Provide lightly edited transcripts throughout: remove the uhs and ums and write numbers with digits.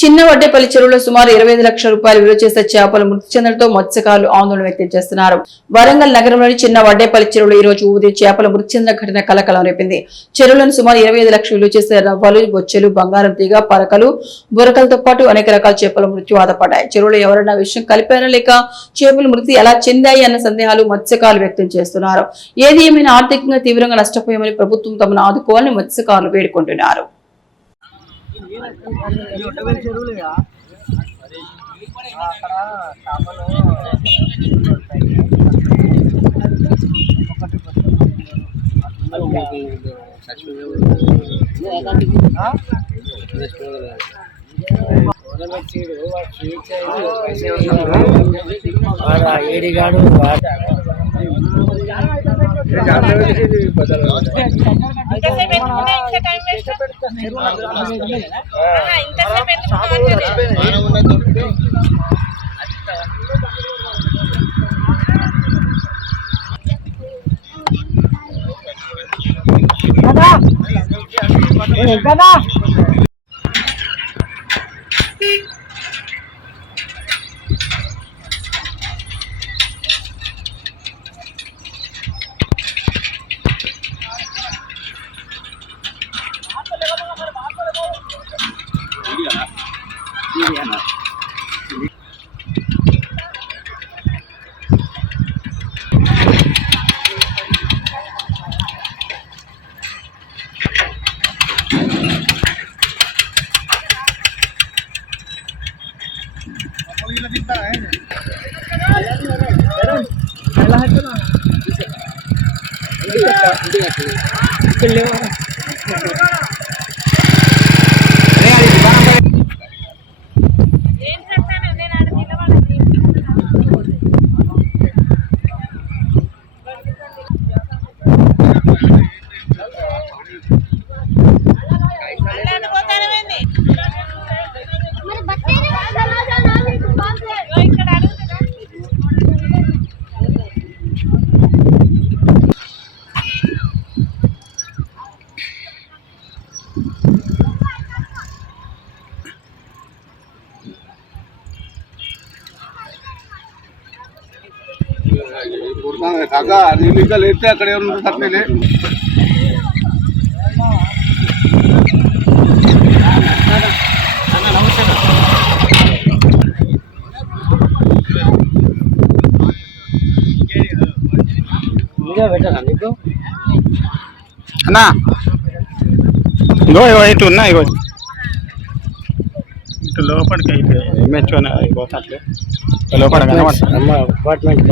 చిన్న వడ్డేపల్లి చెరువులో సుమారు 25 లక్షల రూపాయలు విలువ చేసే చేపలు మృతి చెందడంతో మత్స్యకారులు ఆందోళన వ్యక్తం చేస్తున్నారు. వరంగల్ నగరంలోని చిన్న వడ్డేపల్లి చెరువులో ఈ రోజు ఉదయం చేపల మృతి చెందిన ఘటన కలకలం రేపింది. చెరువులోని సుమారు 25 లక్షలు విలువ చేసే రవ్వలు, బొచ్చెలు, బంగారం తీగ, పరకలు, బురకలతో పాటు అనేక రకాల చేపల మృత్యువాత పడ్డాయి. చెరువులో ఎవరైనా విషయం కలిపారా లేక చేపల మృతి ఎలా చెందాయి అన్న సందేహాలు మత్స్యకారులు వ్యక్తం చేస్తున్నారు. ఏది ఏమైనా ఆర్థికంగా తీవ్రంగా నష్టపోయామని ప్రభుత్వం తమను ఆదుకోవాలని మత్స్యకారులు వేడుకుంటున్నారు. ఏడిగాడు కదా కాకా నీళ్ళు ఇంకా లేస్తే అక్కడ ఏమన్నా తక్కువలే అన్నా ఇగో ఇగో ఇటు ఉన్నా ఇగో ఇటు లోపలికి అయితే మెచ్చుకొని పోతాట్లే లోపల కనబడుతుంది అపార్ట్మెంట్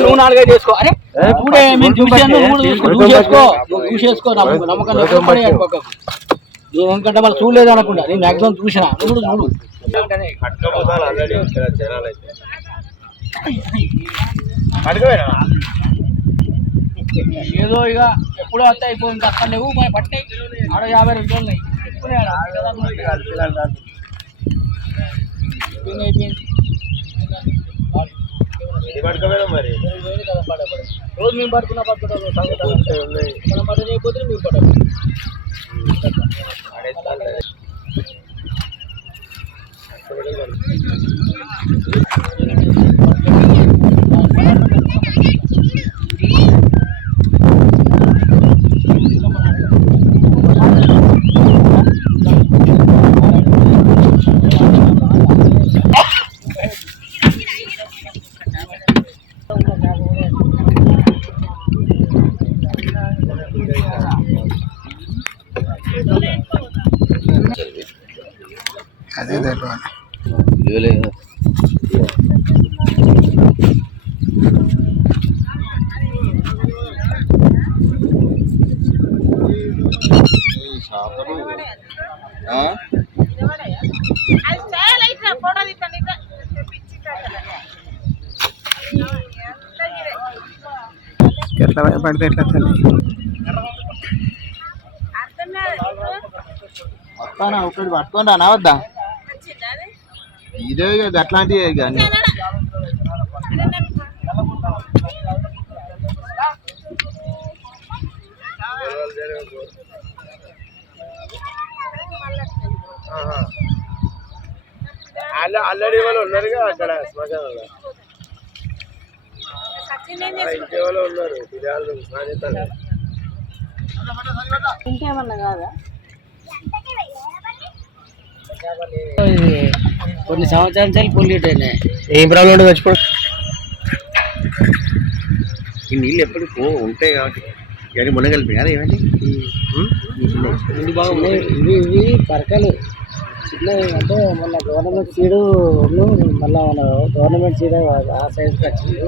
నువ్వు నాలుగైదు చేసుకో అరే ఇప్పుడే చూసేసుకో నమ్మకం ఎందుకంటే మళ్ళీ చూడలేదు అనకుండా నేను మ్యాక్సిమం చూసినా నువ్వు చూడు ఏదో ఇక ఎప్పుడో వస్తే అయిపోయింది తక్కువ లేవు మరి పట్టాయి ఆడ 50 రోజులు ఉన్నాయి అయిపోయింది రోజు మేము పడుకున్న మనం మటన్ అయిపోతే మేము పడము అదే ఎట్లా పడితే ఎట్లా తల్లి వస్తానా ఒకటి పట్టుకొని రానా వద్దా ఇదే అట్లాంటివి కానీ ఆల్రెడీ వాళ్ళు ఉన్నారుగా అక్కడ శ్మశానంలో ఇంకేవాళ్ళు ఉన్నారు బిర్యాలు సాధితాలు ఇంకేమన్నా కాదా కొన్ని సంవత్సరాల నుంచి పొల్యూట్ అయినాయి. ఏం ప్రాబ్లం చచ్చిపో ఈ నీళ్ళు ఎప్పుడు ఉంటాయి కాబట్టి ఇవన్నీ మునగలిపోయారు ఏమండి ఇవి పరకలు చిన్నవి అంటే మొన్న గవర్నమెంట్ సీడు మళ్ళీ మన గవర్నమెంట్ సీడ్ ఆ సైజుకి వచ్చింది.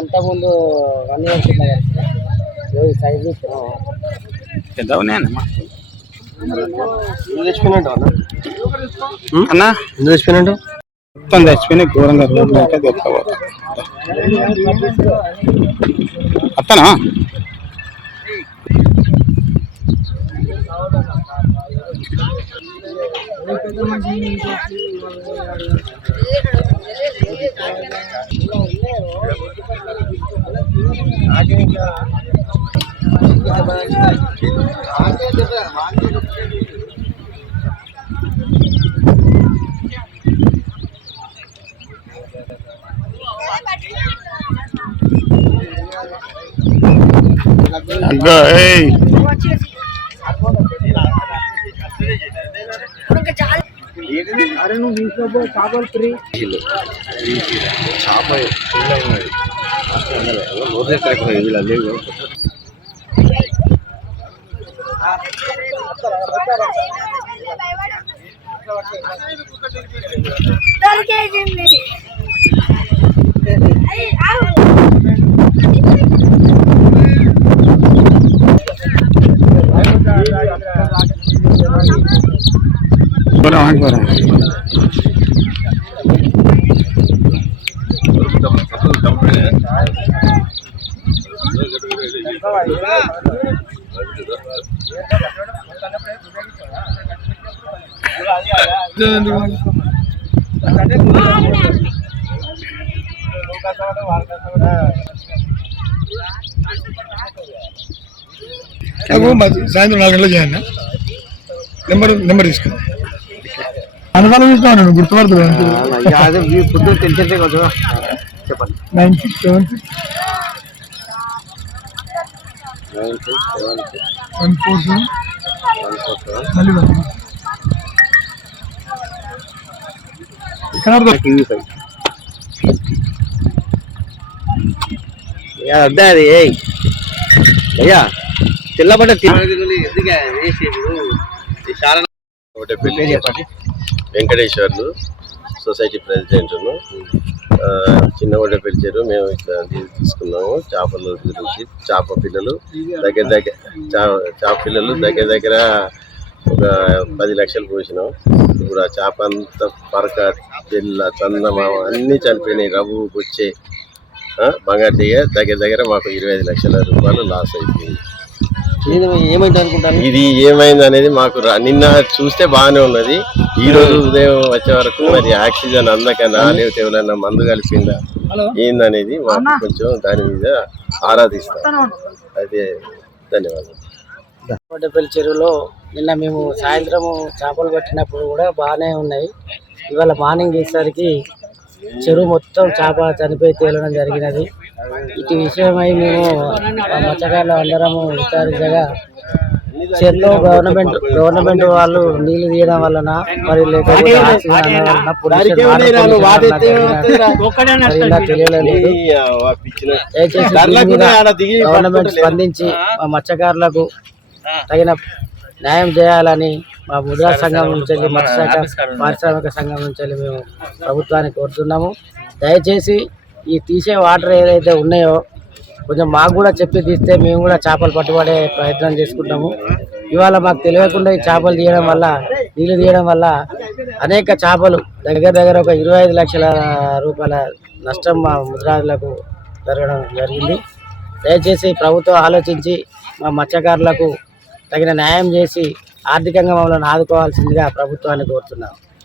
అంత ముందు 1 year చిన్నగా సైజు పెద్ద ఉన్నాయన్నమా అన్నా ఎందుకు తెచ్చిపోయినట్టు మొత్తం తెచ్చిపోయినాయి ఘోరంగా రోడ్లు అయితే తెచ్చుకోవాలి అత్తనా అరే నువ్వు తీసుకోబో చేపలు ఫ్రీ సాయంత్రం 4 గంటలకు చేయండి నెంబర్ తీసుకోండి అనుభవం తీసుకోండి గుర్తుపడుతుంది పొద్దున్న తెలిసిందే కదా చెప్పండి 9676 అర్థం అది అయ్యా తెల్లబడ్డ ఎందుకు వేసి ఇప్పుడు చాలా వెంకటేశ్వర్లు సొసైటీ ప్రెసిడెంట్ చిన్న ఒడ్డ పిలిచారు. మేము ఇట్లా తీసుకున్నాము చేపల గురించి. చేప పిల్లలు దగ్గర ఒక 10 లక్షలు పోసినాం. ఇప్పుడు ఆ చేప అంతా పరక తెల్ల చందమామ అన్నీ చనిపోయినాయి. రవ్వు బొచ్చే బంగారు తీగ దగ్గర మాకు 25 లక్షల రూపాయలు లాస్ అయిపోయింది. ఏమైంది అనుకుంటాను. ఇది ఏమైంది అనేది మాకు నిన్న చూస్తే బాగానే ఉన్నది. ఈ రోజు ఉదయం వచ్చే వరకు మరి ఆక్సిజన్ అందకనా లేకపోతే ఎవరైనా మందు కలిసిందా ఏందనేది మాకు కొంచెం దాని మీద ఆరాధిస్తాం. అయితే ధన్యవాదాలు. వడ్డేపల్లి చెరువులో నిన్న మేము సాయంత్రం చేపలు పట్టినప్పుడు కూడా బాగానే ఉన్నాయి. ఇవాళ మార్నింగ్ చేసేసరికి చెరువు మొత్తం చేప చనిపోయి తేలడం జరిగినది. ఇటు విషయమై మేము మత్స్యకారులు అందరము విచారించగా చెరువులో గవర్నమెంట్ వాళ్ళు నీళ్లు తీయడం వలన మరి లేకపోతే తెలియలేదు. గవర్నమెంట్ స్పందించి మా మత్స్యకారులకు తగిన న్యాయం చేయాలని మా ముద్రా సంఘం నుంచి మత్స్యశాఖ పారిశ్రామిక సంఘం నుంచి మేము ప్రభుత్వాన్ని కోరుతున్నాము. దయచేసి ఈ తీసే వాటర్ ఏదైతే ఉన్నాయో కొంచెం మాకు కూడా చెప్పి తీస్తే మేము కూడా చేపలు పట్టుబడే ప్రయత్నం చేసుకుంటాము. ఇవాళ మాకు తెలియకుండా ఈ చేపలు తీయడం వల్ల, నీళ్లు తీయడం వల్ల అనేక చేపలు దగ్గర ఒక 25 లక్షల రూపాయల నష్టం మా ముద్రాలకు జరగడం జరిగింది. దయచేసి ప్రభుత్వం ఆలోచించి మా మత్స్యకారులకు తగిన న్యాయం చేసి ఆర్థికంగా మమ్మల్ని ఆదుకోవాల్సిందిగా ప్రభుత్వాన్ని కోరుతున్నాం.